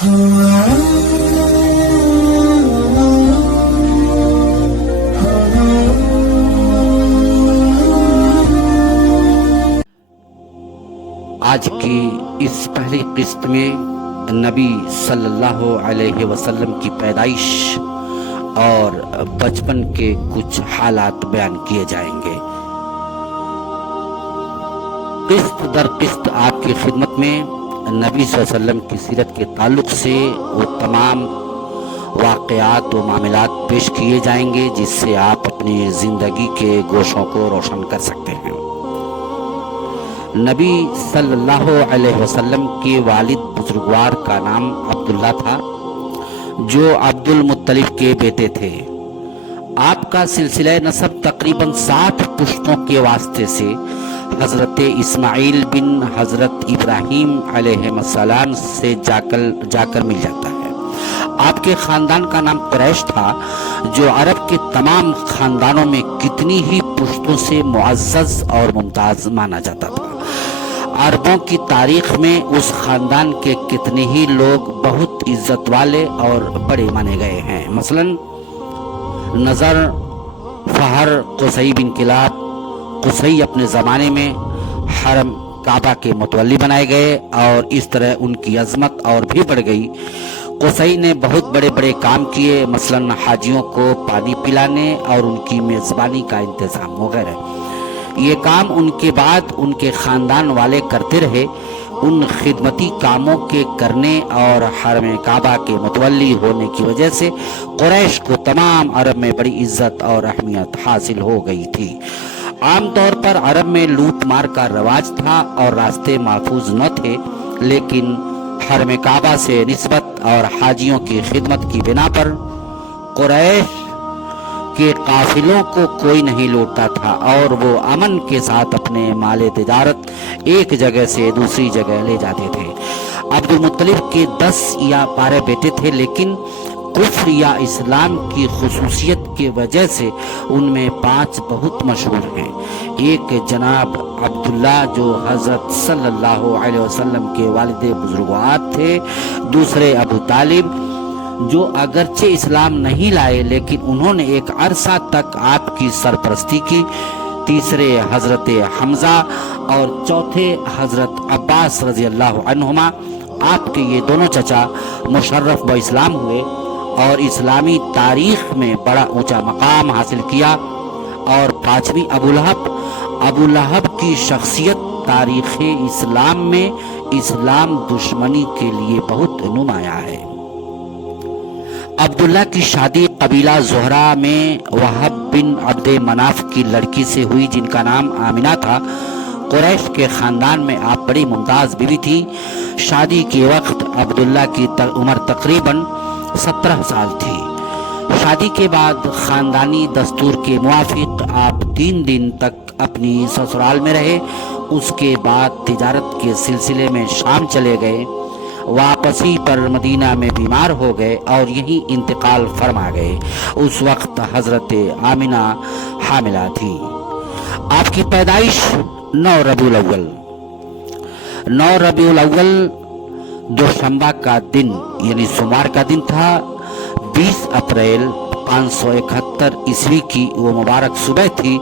آج کی اس پہلی قسط میں نبی صلی اللہ علیہ وسلم کی پیدائش اور بچپن کے کچھ حالات بیان کیے جائیں گے۔ قسط در قسط آپ کی خدمت میں نبی صلی اللہ علیہ وسلم کی سیرت کے تعلق سے وہ تمام واقعات و معاملات پیش کیے جائیں گے جس سے آپ اپنی زندگی کے گوشوں کو روشن کر سکتے ہیں۔ نبی صلی اللہ علیہ وسلم کے والد بزرگوار کا نام عبداللہ تھا جو عبد المطلب کے بیٹے تھے۔ آپ کا سلسلہ نسب تقریباً 60 پشتوں کے واسطے سے حضرت اسماعیل بن حضرت ابراہیم علیہ السلام سے جا کر مل جاتا ہے۔ آپ کے خاندان کا نام قریش تھا جو عرب کے تمام خاندانوں میں کتنی ہی پشتوں سے معزز اور ممتاز مانا جاتا تھا۔ عربوں کی تاریخ میں اس خاندان کے کتنے ہی لوگ بہت عزت والے اور بڑے مانے گئے ہیں۔ مثلا نظر، فہر، قصی بن کلاب۔ قصی اپنے زمانے میں حرم کعبہ کے متولی بنائے گئے اور اس طرح ان کی عظمت اور بھی بڑھ گئی۔ قصی نے بہت بڑے بڑے کام کیے، مثلا حاجیوں کو پانی پلانے اور ان کی میزبانی کا انتظام وغیرہ۔ یہ کام ان کے بعد ان کے خاندان والے کرتے رہے۔ ان خدمتی کاموں کے کرنے اور حرم کعبہ کے متولی ہونے کی وجہ سے قریش کو تمام عرب میں بڑی عزت اور اہمیت حاصل ہو گئی تھی۔ عام طور پر عرب میں لوٹ مار کا رواج تھا اور راستے محفوظ نہ تھے، لیکن حرم کعبہ سے نسبت اور حاجیوں کی خدمت کی بنا پر قریش کے قافلوں کو کوئی نہیں لوٹتا تھا اور وہ امن کے ساتھ اپنے مال تجارت ایک جگہ سے دوسری جگہ لے جاتے تھے۔ عبد المطلب کے 10 یا 12 بیٹے تھے، لیکن کفر یا اسلام کی خصوصیت کی وجہ سے ان میں 5 بہت مشہور ہیں۔ ایک جناب عبداللہ جو حضرت صلی اللہ علیہ وسلم کے والد بزرگوار تھے، دوسرے ابو طالب جو اگرچہ اسلام نہیں لائے لیکن انہوں نے ایک عرصہ تک آپ کی سرپرستی کی، تیسرے حضرت حمزہ اور چوتھے حضرت عباس رضی اللہ عنہما۔ آپ کے یہ دونوں چچا مشرف با اسلام ہوئے اور اسلامی تاریخ میں بڑا اونچا مقام حاصل کیا۔ اور 5ویں ابو لہب کی شخصیت تاریخ اسلام میں اسلام دشمنی کے لیے بہت نمایاں ہے۔ عبداللہ کی شادی قبیلہ زہرہ میں وہب بن عبد مناف کی لڑکی سے ہوئی جن کا نام آمنہ تھا۔ قریش کے خاندان میں آپ بڑی ممتاز بیوی تھی۔ شادی کے وقت عبداللہ کی عمر تقریباً 17 سال تھی۔ شادی کے بعد خاندانی دستور کے موافق آپ 3 دن تک اپنی سسرال میں رہے۔ اس کے بعد تجارت کے سلسلے میں شام چلے گئے۔ واپسی پر مدینہ میں بیمار ہو گئے اور یہیں انتقال فرما گئے۔ اس وقت حضرت آمنہ حاملہ تھی۔ آپ کی پیدائش 9 ربیع الاول دوشنبہ کا دن یعنی سوموار کا دن تھا۔ 20 اپریل 571 عیسوی کی وہ مبارک صبح تھی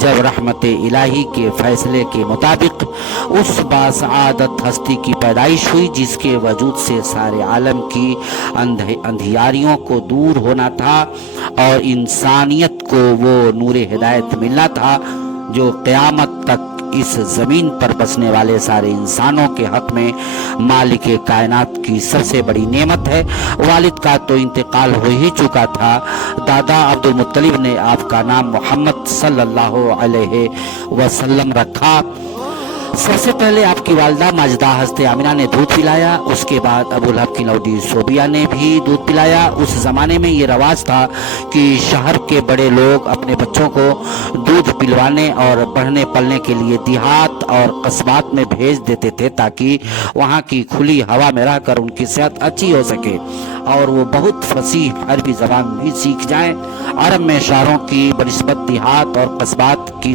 جب رحمت الہی کے فیصلے کے مطابق اس باسعادت ہستی کی پیدائش ہوئی جس کے وجود سے سارے عالم کی اندھیاریوں کو دور ہونا تھا اور انسانیت کو وہ نور ہدایت ملنا تھا جو قیامت تک اس زمین پر بسنے والے سارے انسانوں کے حق میں مالک کائنات کی سب سے بڑی نعمت ہے۔ والد کا تو انتقال ہو ہی چکا تھا۔ دادا عبد المطلب نے آپ کا نام محمد صلی اللہ علیہ وسلم رکھا۔ سب سے پہلے آپ کی والدہ ماجدہ حضرت آمنہ نے دودھ پلایا، اس کے بعد ابو لہب کی نودی صوبیہ نے بھی دودھ پلایا۔ اس زمانے میں یہ رواج تھا کہ شہر کے بڑے لوگ اپنے بچوں کو دودھ پلوانے اور پڑھنے پلنے کے لیے دیہات اور قصبات میں بھیج دیتے تھے تاکہ وہاں کی کھلی ہوا میں رہ کر ان کی صحت اچھی ہو سکے اور وہ بہت فصیح عربی زبان بھی سیکھ جائیں۔ عرب میں شہروں کی بنسبت دیہات اور قصبات کی